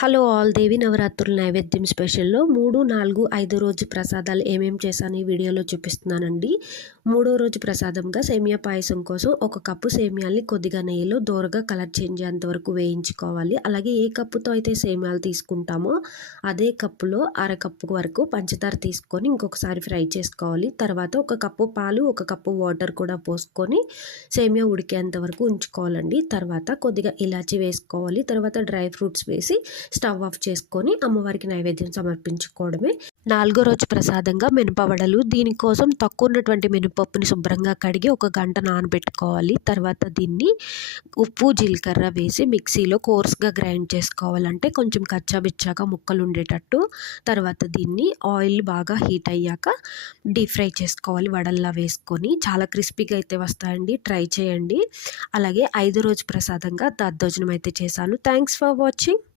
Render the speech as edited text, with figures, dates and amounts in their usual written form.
Hello all దేవి నవరాత్రుల నైవేద్యం స్పెషల్లో 3, 4, 5 రోజు ప్రసాదాలు ఏమేమి చేశాను ఈ వీడియోలో చూపిస్తున్నానండి. 3వ రోజు ప్రసాదంగా సేమియా పాయసం కోసం 1 కప్పు సేమియాల్ని కొద్దిగా నెయ్యిలో దోరగా కలర్ చేంజ్ అయ్యేంత వరకు వేయించుకోవాలి. అలాగే ఏ కప్పుతో అయితే సేమియాలు తీసుకుంటామో అదే కప్పులో అరకప్పు వరకు పంచదార తీసుకొని ఇంకొకసారి ఫ్రై చేసుకోవాలి. తర్వాత 1 కప్పు పాలు 1 కప్పు వాటర్ కూడా పోసుకొని సేమియా ఉడికేంత వరకు ఉంచుకోవాలండి. తర్వాత కొద్దిగా ఇలాచి వేసుకోవాలి. తర్వాత డ్రై ఫ్రూట్స్ వేసి స్టవ్ ఆఫ్ చేసుకొని అమ్మవారికి నైవేద్యం సమర్పించుకోవడమే. 4వ రోజు ప్రసాదంగా మినపవడలు. దీనికోసం తక్కువ ఉన్నటువంటి మినపప్పుని శుభ్రంగా కడిగి 1 గంట నానబెట్టుకోవాలి. తర్వాత దీన్ని ఉప్పు జీలకర్ర వేసి మిక్సీలో కోర్స్గా గ్రైండ్ చేసుకోవాలంటే కొంచెం కచ్చాబిచ్చాగా ముక్కలు ఉండేటట్టు. తర్వాత దీన్ని ఆయిల్ బాగా హీట్ అయ్యాక డీప్ ఫ్రై చేసుకోవాలి వడల్లా వేసుకొని. చాలా క్రిస్పీగా అయితే వస్తాయండి, ట్రై చేయండి. అలాగే 5వ రోజు ప్రసాదంగా దద్దోజనం అయితే చేశాను. Thanks for watching.